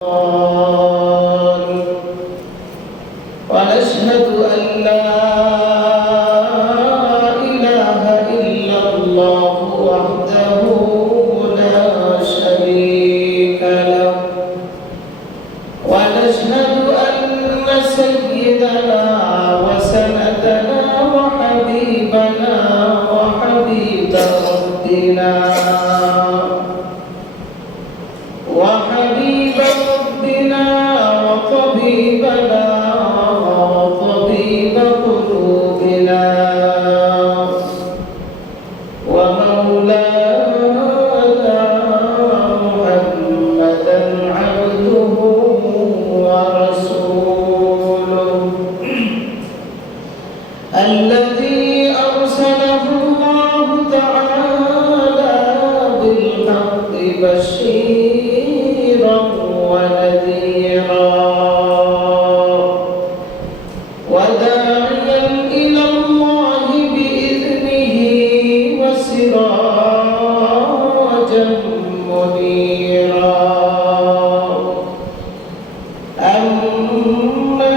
ونشهد أن لا إله إلا الله وحده لا شريك له ونشهد أن سيدنا وسندنا وحبيبنا وحبيب ربنا وطبيبنا وطبيب قلوبنا ومولانا محمدا عبده ورسوله الذي أرسله الله تعالى بالحق بشيرا ونذيرا وداعيا إلى الله بإذنه وسراجا منيرا أما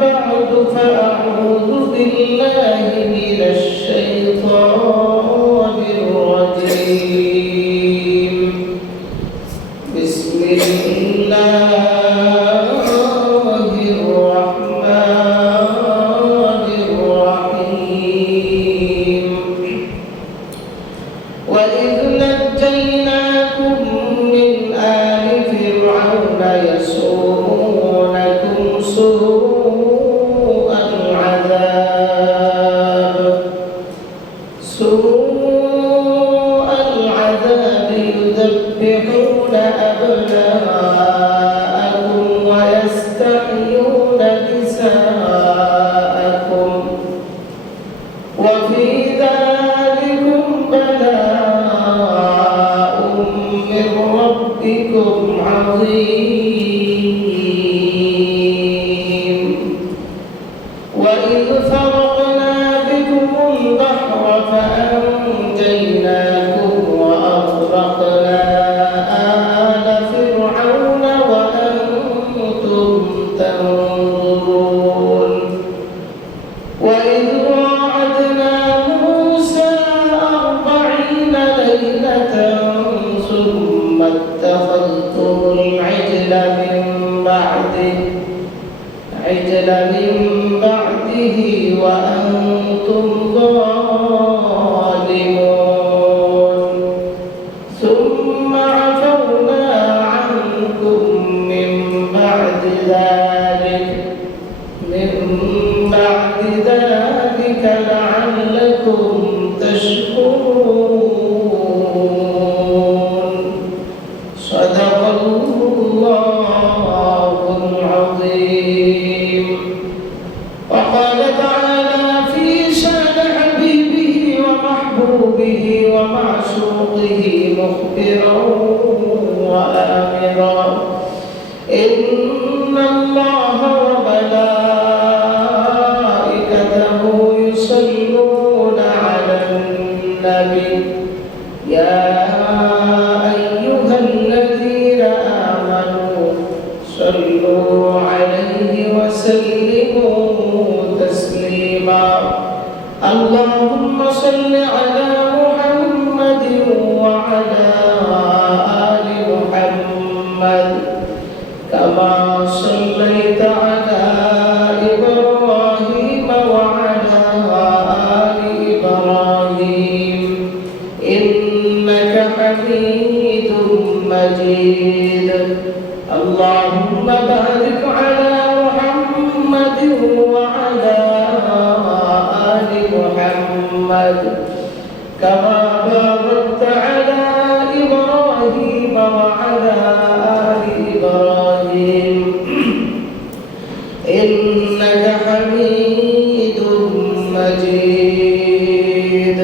بعد فأعوذ بالله من الشيطان الرجيم بسم الله الرحمن الرحيم وإذ نجيناكم من آل فرعون يسومونكم سوء العذاب يذبحون أبناءكم ويستحيون نساءكم وفي ذلكم بلاء من ربكم عظيم وإذ فرقنا بكم البحر فأنجيناكم وأغرقنا آل فرعون وأنتم تنظرون وإذ واعدنا موسى 40 ليلة ثم اتخذتم العجل من بعده وأنتم ظالمون ثم عفونا عنكم من بعد ذلك لعلكم تشكرون صدق الله العظيم وقال تعالى في شأن حبيبه ومحبوبه ومعشوقه مخبرا وآمرا إن الله وملائكته يصلون على النبي يا أيها الذين آمنوا صلوا عليه وسلموا تسليما اللهم صل على محمد وعلى آل محمد كما صليت على إبراهيم وعلى آل إبراهيم إنك حميد مجيد اللهم بارك على محمد وعلى آل محمد كما باركت على إبراهيم وعلى آل إبراهيم إنك حميد مجيد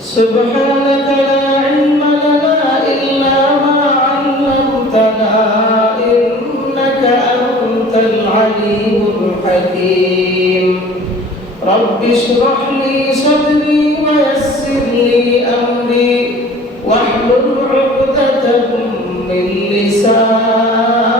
سبحانك لا علم لنا إلا ما علمتنا إنك أنت العليم الحكيم رب اشرح لي صدري ويسر لي أمري واحلل عقدة من لساني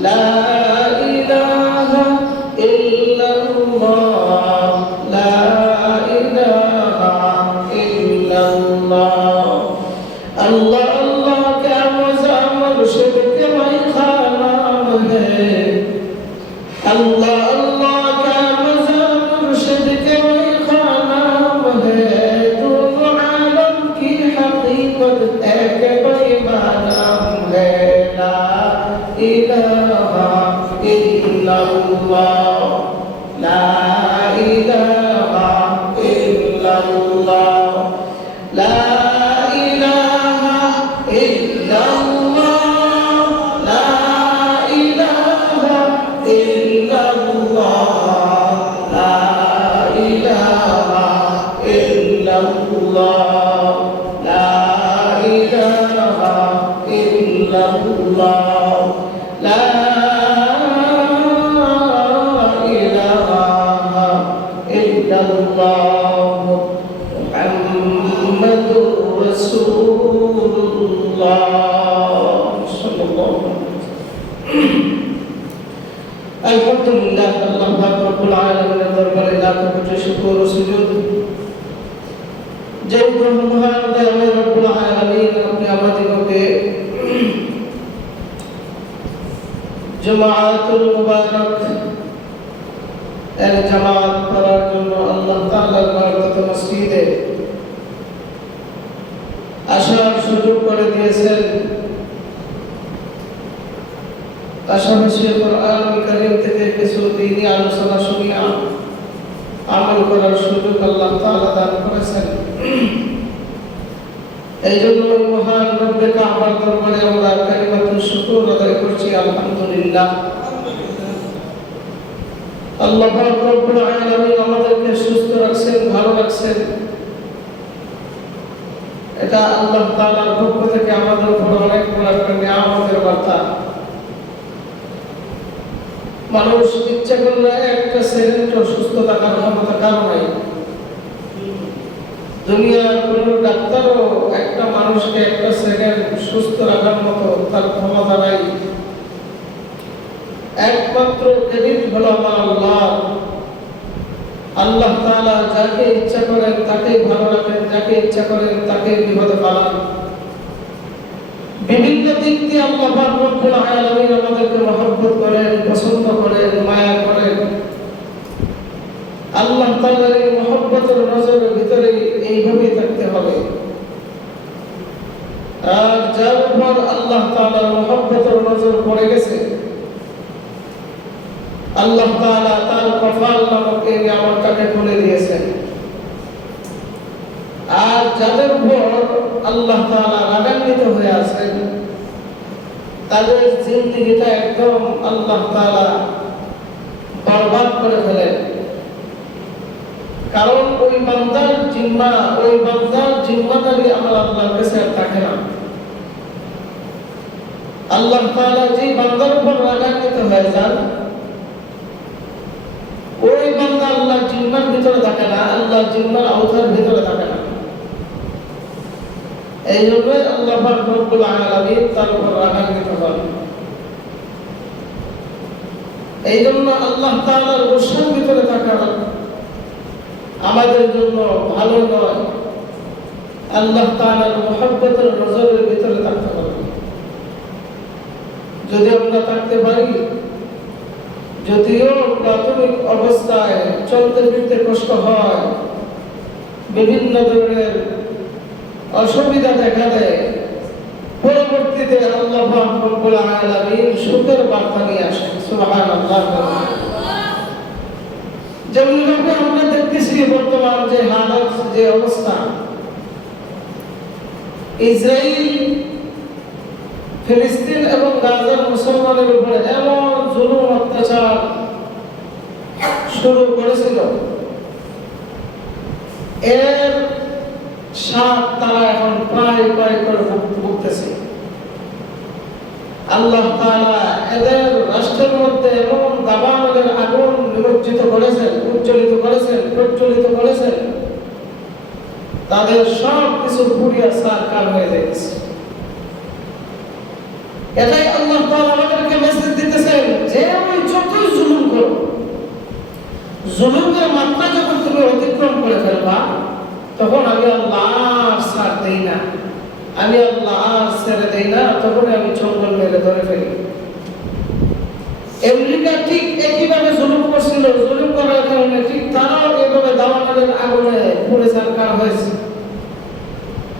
لا إله إلا الله لا إله إلا الله اللہ اللہ کا مزہ مرشد کے میں خانہ ہے اللہ اللہ کا مزہ مرشد کے میں خانہ ہے دونوں عالم کی حقیقت ایک بے معنی ہے لا إله إلا الله لا إله إلا الله لا إله إلا الله لا إله إلا الله لا إله إلا الله لا إله إلا الله لا إله إلا الله محمد رسول الله صلى الله عليه وسلم الحمد لله الله رب العالمين দরবারে লাখ কোটি শুকর ও সুজুদ যে মহান দয়াময় রব্বুল আলামিন আপনি আমাদেরকে জুমাতুল মুবারক এর জামাত করার জন্য আল্লাহ তাআলার বরকত মসজিদে আসার সুযোগ করে দিয়েছেন পাশাপাশি কোরআন কারীম থেকে কিছু দ্বীনি আলোচনা শুনে আমল করার সুযোগ আল্লাহ তাআলা দান করেছেন এই জন্য মহান রব্বে কাবার দরবারে আমরা কালিমাতুল শুকর আদায় করছি আলহামদুলিল্লাহ আল্লাহ রব্বুল আলামিন আমাদেরকে সুস্থ রাখছেন ভালো রাখছেন এটা আল্লাহ তাআলার পক্ষ থেকে আমাদের উপর অনেক বড় একটা নিয়ামতের বার্তা মানুষ ইচ্ছা করলে একটা সেকেন্ড সুস্থ থাকার ক্ষমতা কারো নাই দুনিয়ার কোনো ডাক্তারও একটা মানুষকে একটা সেকেন্ড সুস্থ রাখার মতো তার ক্ষমতা নাই একমাত্র ক্রেডিট হলো আমার আল্লাহ আল্লাহ তাআলা যাকে ইচ্ছা করেন তাকে ভালো রাখেন যাকে ইচ্ছা করেন তাকে বিপদে ফেলান বিভিন্ন দিক দিয়ে আল্লাহ রব্বুল আলামিন আমাদেরকে মহব্বত করেন পছন্দ করেন মায়া করেন আল্লাহ তাআলার এই মহব্বতের নজরের ভিতরে এইভাবেই থাকতে হবে আর যার উপর আল্লাহ তাআলার মহব্বতের নজর পড়ে গেছে আল্লাহ তাআলা তার কপাল নামক এই নিয়ামতটাকে খুলে দিয়েছেন আর যাদের উপর আল্লাহ তাআলা রাগান্বিত হয়ে আছেন তাদের জিন্দেগিটা একদম আল্লাহ তাআলা বরবাদ করে ফেলেন কারণ ওই বান্দার জিম্মাদারি আমার আল্লাহর কাছে আর থাকে না আল্লাহ তাআলা যে বান্দার উপর রাগান্বিত হয়ে যান ওই বান্দা আল্লাহর জিম্মার ভিতরে থাকে না আল্লাহর জিম্মার আওতার ভিতরে থাকে না এই জন্য আল্লাহ রব্বুল আলামিন তার উপর রাগান্বিত হন এই জন্য আল্লাহ তাআলার গোসার ভিতরে থাকা আমাদের জন্য ভালো নয় আল্লাহ তাআলার মহব্বতের নজরের ভিতরে থাকতে হবে যদি আমরা থাকতে পারি যদিও প্রাথমিক অবস্থায় চলতে ফিরতে কষ্ট হয় বিভিন্ন ধরনের অসুবিধা দেখা দেয় পরবর্তীতে আল্লাহ রব্বুল আলামিন সুখের বার্তা নিয়ে আসেন সুবহানাল্লাহ যেমনভাবে আমরা দেখতেছি বর্তমান যে হালত যে অবস্থা ইসরায়েল ফিলিস্তিন এবং গাজার মুসলমানের উপরে এমন জুলুম অত্যাচার শুরু করেছিল এর স্বাদ তারা এখন প্রায় করে ভুগতেছে আল্লাহ তাআলা এদের রাষ্ট্রের মধ্যে এমন দাবানলের আগুন নিমজ্জিত করেছেন প্রজ্বলিত করেছেন তাদের সব কিছু পুড়িয়া ছারখার হয়ে যাচ্ছে এটাই আল্লাহ তাআলা আমাদেরকে মেসেজ দিতেছে মাত্রা যখন তুমি অতিক্রম করে ফেলবা, তখন আমি আল্লাহ আর ছাড় দেই না, আমি আল্লাহ আর ছেড়ে দেই না, তখন আমি চঙ্গল মেরে ধরে ফেলি। আমেরিকা ঠিক একইভাবে জুলুম করছিল, জুলুম করার কারণে ঠিক তারাও এভাবে দাওয়াতের আগুনে পুড়ে ছারখার হয়েছে।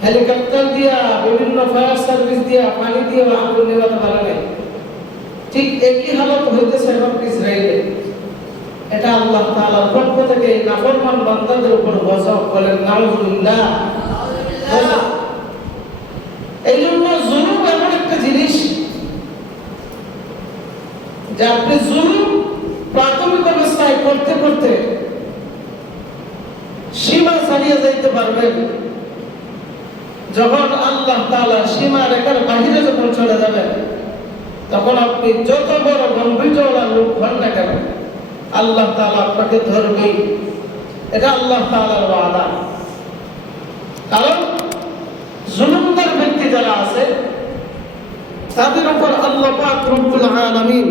হেলিকপ্টার দিয়া, বিভিন্ন ফায়ার সার্ভিস দিয়া, পানি দিয়ে আগুন নেভাতে পারে নাই। ঠিক একই হালত হইতেছে এখন ইসরায়েলে। এটা আল্লাহ তাআলার পক্ষ থেকে নাফরমান বান্দাদের উপর গজব, বলেন নাউযুবিল্লাহ। এই জন্য জুলুম এমন একটা জিনিস যে আপনি জুলুম প্রাথমিক অবস্থায় করতে করতে সীমা ছাড়িয়ে যাইতে পারবেন। যখন আল্লাহ তাআলা সীমা রেখার বাহিরে যখন চলে যাবেন, তখন আপনি যত বড় গম্ভীরওয়ালা লোক হন না কেন, আল্লাহ তাআলা আপনাকে ধরবেই। এটা আল্লাহ তাআলার ওয়াদা। কারণ জুলুমদার ব্যক্তি যারা আছে, তাদের উপর আল্লাহ পাক রব্বুল আলামিন